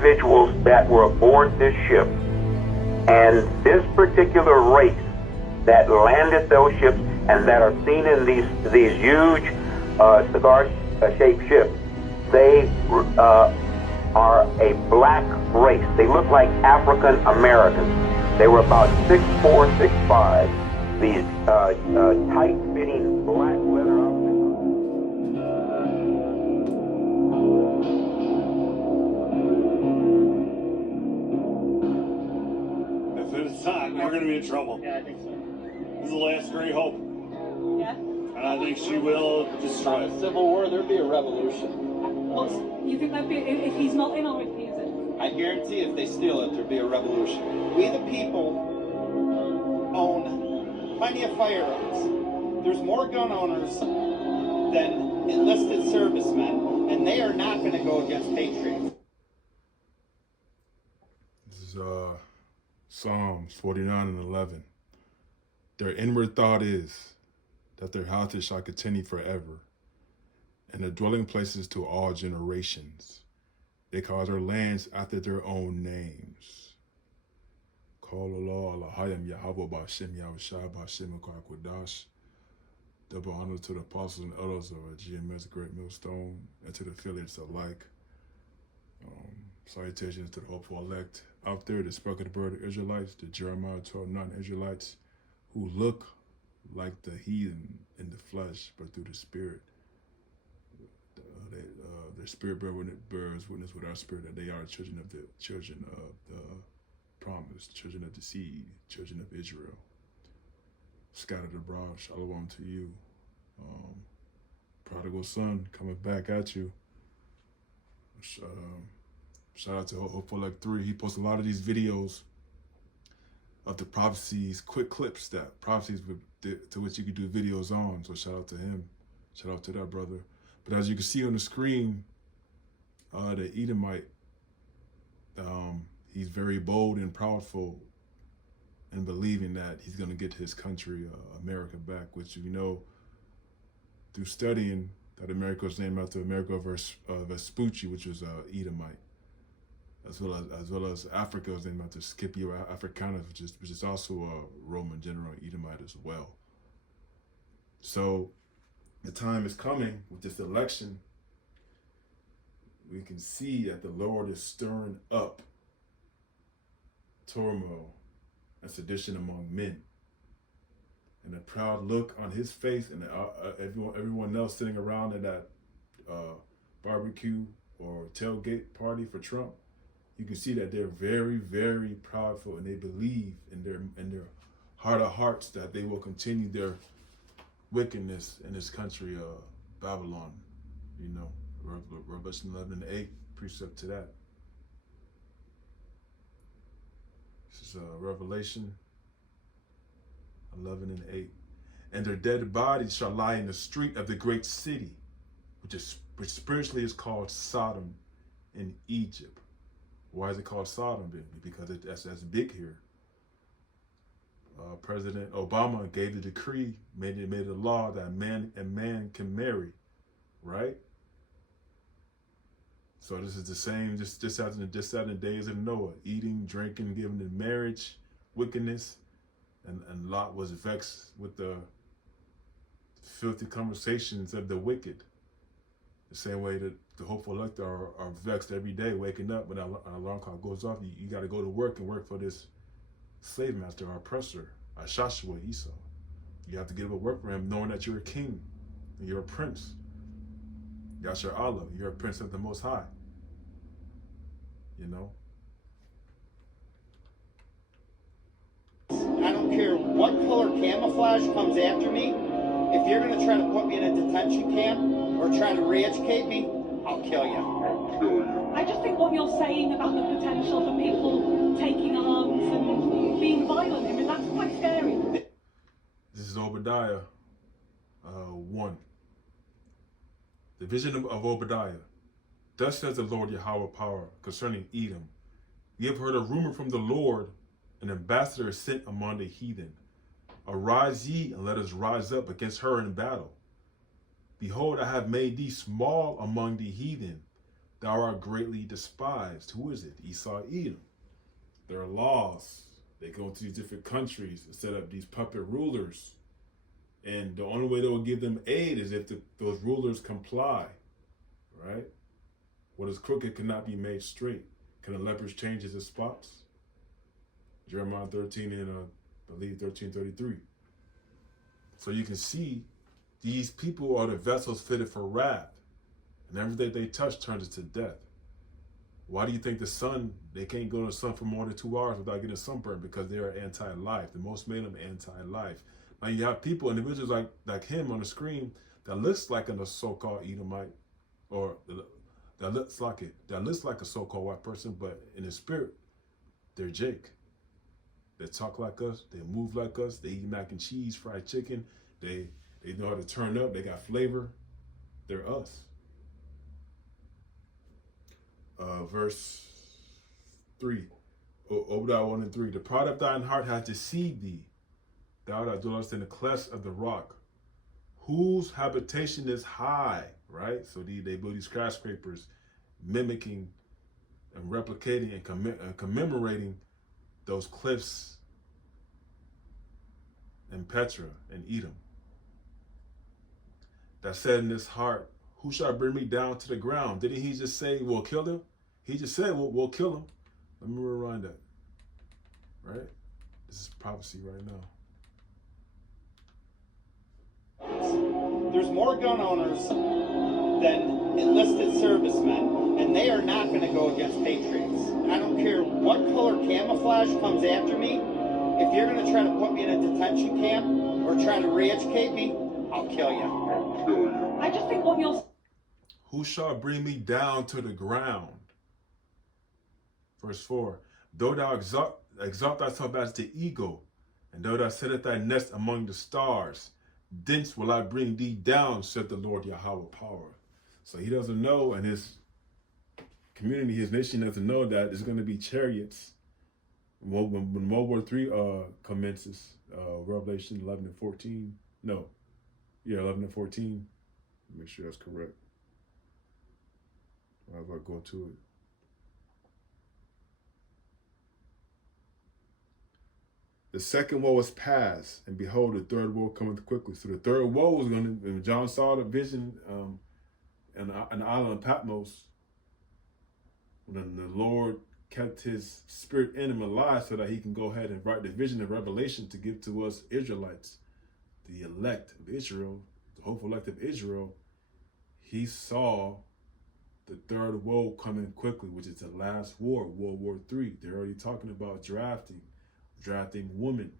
individuals that were aboard this ship. And this particular race that landed those ships and that are seen in these huge cigar-shaped ships, they are a black race. They look like African Americans. They were about 6'4", 6'5". These tight-fitting black leather outfits. If it's not, we're going to be in trouble. Yeah, I think so. This is the last great hope. Yeah. And I think she will destroy it. Civil War, there'd be a revolution. You think that'd be if he's not in or if he is in? I guarantee if they steal it, there'd be a revolution. We the people own plenty of firearms. There's more gun owners than enlisted servicemen, and they are not going to go against patriots. This is Psalms 49 and 11. Their inward thought is that their houses shall continue forever, and their dwelling places to all generations. They call their lands after their own names. Call Allah, Allahayim, Yahweh, Ba'ashem, Yahushua, Ba'ashem, Kwadash. Double honor to the apostles and elders of GMS Great Millstone, and to the affiliates alike. Salutations to the hopeful elect out there, the spoken word of Israelites, the Jeremiah 12:9 Israelites, who look like the heathen in the flesh, but through the spirit. Their spirit bears witness with our spirit that they are children of the promise, children of the seed, children of Israel. Scattered abroad, shalom to you. Prodigal son coming back at you. Shout out to Hopeful Elect 3. He posts a lot of these videos of the prophecies, quick clips that prophecies to which you could do videos on. So shout out to him. Shout out to that brother. But as you can see on the screen, the Edomite, he's very bold and proudful in believing that he's going to get his country, America, back, which we know through studying that America was named after Amerigo Vespucci, which was Edomite, as well as Africa was named after Scipio Africanus, which is also a Roman general, Edomite as well. So the time is coming with this election. We can see that the Lord is stirring up turmoil and sedition among men. And the proud look on his face and everyone else sitting around at that barbecue or tailgate party for Trump, you can see that they're very, very proudful, and they believe in their heart of hearts that they will continue their wickedness in this country, Babylon. You know, Revelation 11:8, precept to that. This is Revelation 11:8. And their dead bodies shall lie in the street of the great city, which spiritually is called Sodom in Egypt. Why is it called Sodom? Because that's big here. President Obama gave the decree, made a law that man can marry, right? So this is the same, just out in the days of Noah, eating, drinking, giving in marriage, wickedness, and Lot was vexed with the filthy conversations of the wicked. The same way that the hopeful elect are vexed every day, waking up when an alarm clock goes off. You got to go to work and work for this slave master, our oppressor, our Joshua, Esau. You have to get up and work for him, knowing that you're a king and you're a prince. Yashar Allah, you're a prince of the Most High. You know? I don't care what color camouflage comes after me. If you're going to try to put me in a detention camp or try to re-educate me, I'll kill you. I just think what you're saying about the potential for people taking arms and being violent, I mean, that's quite scary. This is Obadiah 1. The vision of Obadiah. Thus says the Lord Yahweh power concerning Edom. Ye have heard a rumor from the Lord, an ambassador is sent among the heathen. Arise ye, and let us rise up against her in battle. Behold, I have made thee small among the heathen, thou art greatly despised. Who is it? Esau, Edom. There are laws. They go to these different countries and set up these puppet rulers. And the only way they will give them aid is if those rulers comply, right? What is crooked cannot be made straight. Can a leopard change his spots? Jeremiah 13 and I believe 13:33. So you can see these people are the vessels fitted for wrath. And everything they touch turns into death. Why do you think the sun, they can't go to the sun for more than 2 hours without getting sunburned? Because they are anti-life. The most made them anti-life. Now you have people, individuals like him on the screen that looks like a so-called Edomite, or that looks like a so-called white person, but in the spirit, they're Jake. They talk like us, they move like us, they eat mac and cheese, fried chicken, they know how to turn up, they got flavor. They're us. Verse 3, Obadiah 1 and 3. The pride of thine heart hath deceived thee, thou that dwellest in the clefts of the rock, whose habitation is high, right? So they build these skyscrapers, mimicking and replicating and commemorating those cliffs in Petra and Edom. That said in his heart, who shall bring me down to the ground? Didn't he just say, we'll kill him? He just said, we'll kill him. Let me rewind that, right? This is prophecy right now. There's more gun owners than enlisted servicemen, and they are not going to go against patriots. I don't care what color camouflage comes after me. If you're going to try to put me in a detention camp or try to re-educate me, I'll kill you. I just think what you're... Who shall bring me down to the ground? Verse 4. Though thou exalt thyself as the eagle, and though thou settest thy nest among the stars, thence will I bring thee down, said the Lord Yahweh power. So he doesn't know, and his community, his nation doesn't know that there's going to be chariots when World War III commences. Revelation 11 and 14. No. Yeah, 11 and 14. Make sure that's correct. I'll go to it. The second woe is past, and behold, the third woe cometh quickly. So the third woe was going to, when John saw the vision in the island of Patmos, when the Lord kept his spirit in him alive so that he can go ahead and write the vision of Revelation to give to us Israelites, the elect of Israel, the hopeful elect of Israel. He saw the third woe coming quickly, which is the last war, World War III. They're already talking about drafting women,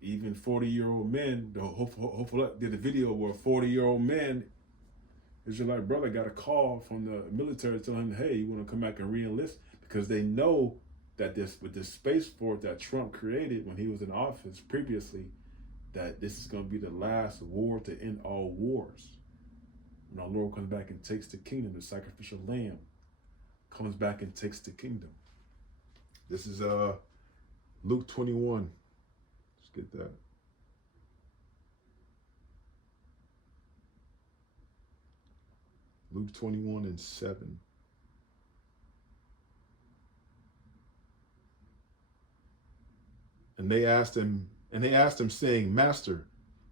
even 40-year-old men. The hopeful did a video where a 40-year-old man, Israelite brother, got a call from the military telling him, hey, you want to come back and re-enlist? Because they know that with this space force that Trump created when he was in office previously, that this is going to be the last war to end all wars. When our Lord comes back and takes the kingdom, the sacrificial lamb comes back and takes the kingdom. This is Luke 21. Let's get that. Luke 21 and 7. And they asked him, saying, Master,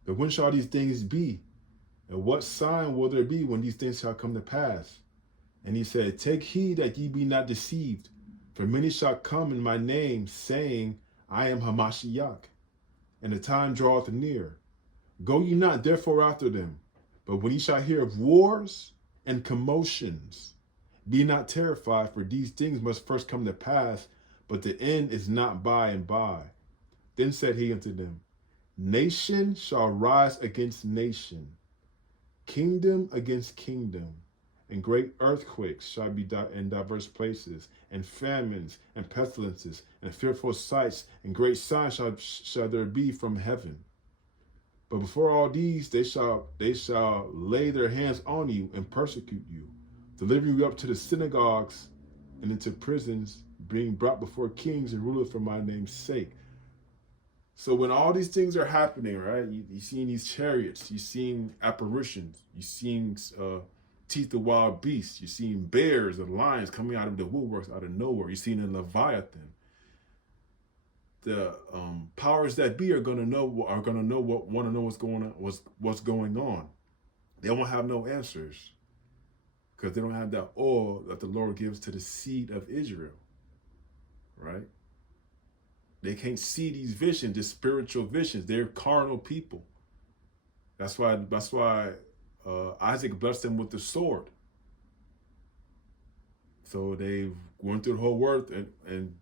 but when shall these things be? And what sign will there be when these things shall come to pass? And he said, Take heed that ye be not deceived, for many shall come in my name, saying, I am Hamashiach, and the time draweth near. Go ye not therefore after them, but when ye shall hear of wars and commotions, be not terrified, for these things must first come to pass, but the end is not by and by. Then said he unto them, Nation shall rise against nation, kingdom against kingdom, and great earthquakes shall be in diverse places, and famines and pestilences and fearful sights and great signs shall there be from heaven. But before all these they shall lay their hands on you and persecute you, delivering you up to the synagogues and into prisons, being brought before kings and rulers for my name's sake. So when all these things are happening, right, you seeing these chariots, you seeing apparitions, you seeing teeth of wild beasts. You're seeing bears and lions coming out of the woodworks out of nowhere. You're seeing a Leviathan. The powers that be want to know what's going on. They won't have no answers because they don't have that oil that the Lord gives to the seed of Israel, right? They can't see these visions, these spiritual visions. They're carnal people. That's why Isaac blessed them with the sword. So they went through the whole world and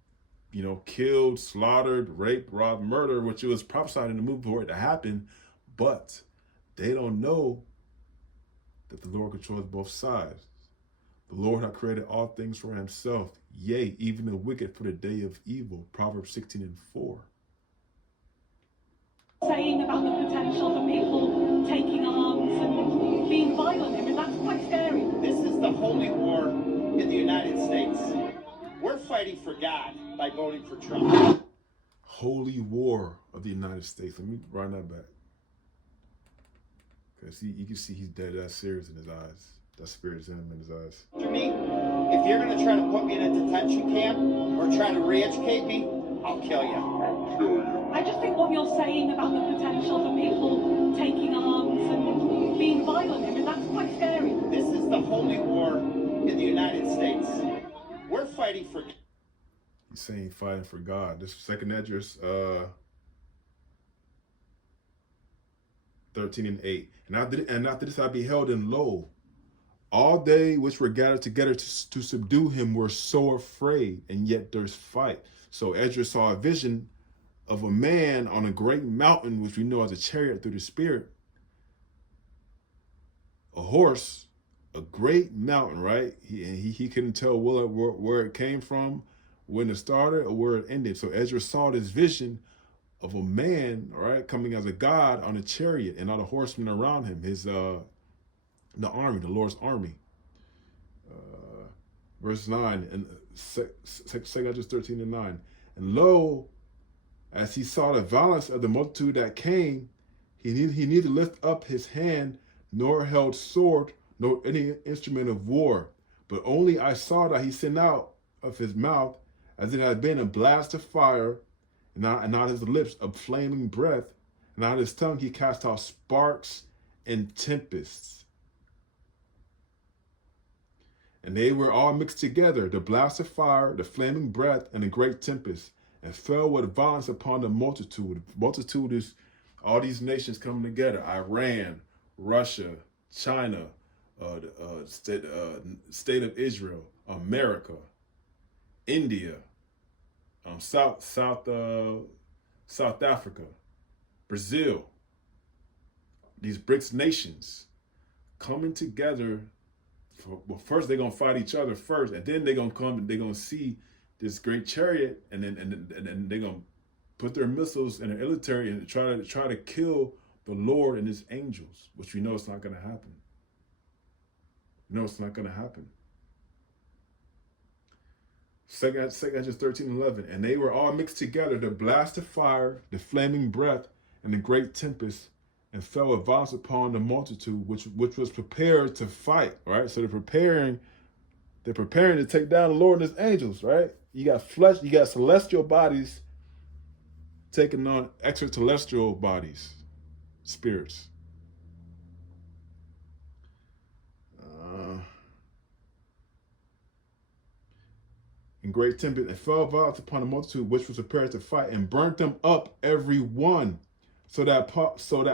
killed, slaughtered, raped, robbed, murdered, which was prophesied in the movie for it to happen. But they don't know that the Lord controls both sides. The Lord hath created all things for himself, yea, even the wicked for the day of evil. Proverbs 16:4. Saying about the potential for people taking arms and being violent. I mean, that's quite scary. This is the holy war in the United States. We're fighting for God by voting for Trump. Holy war of the United States. Let me run that back. Because you can see he's dead. That serious in his eyes. That spirit's in him in his eyes. To me, if you're going to try to put me in a detention camp or try to re-educate me, I'll kill you. I just think what you're saying about the potential for people taking arms and being violent. I mean, that's quite scary. This is the holy war in the United States. We're fighting for... He's saying fighting for God. This is 2 Esdras 13:8. And after this I beheld, and lo, all they which were gathered together to subdue him were so afraid, and yet durst fight. So Esdras saw a vision of a man on a great mountain, which we know as a chariot through the spirit. A horse, a great mountain, right? He couldn't tell where it came from, when it started, or where it ended. So Esdras saw this vision of a man, right, coming as a god on a chariot and all the horsemen around him, his the army, the Lord's army. Verse 9, and 2 Esdras 13:9. And lo, as he saw the violence of the multitude that came, he neither lift up his hand, nor held sword, nor any instrument of war. But only I saw that he sent out of his mouth, as it had been a blast of fire, and out his lips a flaming breath, and out his tongue he cast out sparks and tempests. And they were all mixed together, the blast of fire, the flaming breath, and a great tempest, and fell with violence upon the multitude. Multitude is all these nations coming together: Iran, Russia, China, state of Israel, America, India, South Africa, Brazil. These BRICS nations coming together. Well, first they're gonna fight each other first, and then they're gonna come and they're gonna see this great chariot, and then they're gonna put their missiles in their military and try to kill the Lord and his angels, which we know it's not gonna happen. No, it's not gonna happen. 2 Esdras 13:11, and they were all mixed together, the blast of fire, the flaming breath, and the great tempest, and fell with violence upon the multitude, which was prepared to fight. Right, so they're preparing to take down the Lord and his angels. Right, you got flesh, you got celestial bodies taking on extraterrestrial bodies, spirits. And great tempest, and fell violence upon the multitude, which was prepared to fight, and burnt them up every one, so that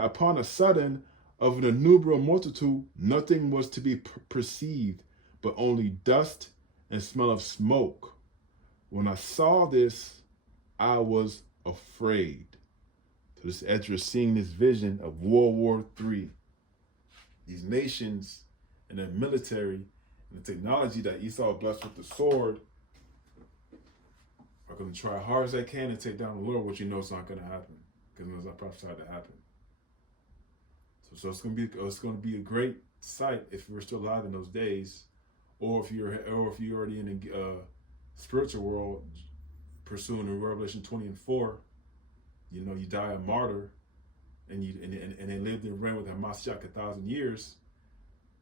upon a sudden of an innumerable multitude, nothing was to be perceived, but only dust and smell of smoke. When I saw this, I was afraid. So this Esdras seeing this vision of World War III. These nations and their military and the technology that Esau blessed with the sword are going to try hard as they can to take down the Lord, which you know is not going to happen, because it's not prophesied to happen. So it's going to be a great sight if we're still alive in those days, or if you're already in the spiritual world, pursuing Revelation 20:4. You know, you die a martyr, and they lived and reigned with Hamashiach 1,000 years.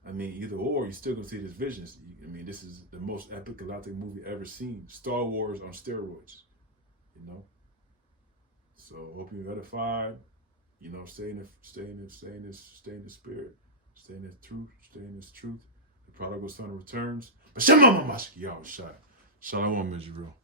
I mean, either or, you're still gonna see this visions. I mean, this is the most epic galactic movie ever seen. Star Wars on steroids, you know. So hope you're edified. You know, stay in the spirit, stay in the truth, stay in this truth. The prodigal son returns. But Shalom, Israel.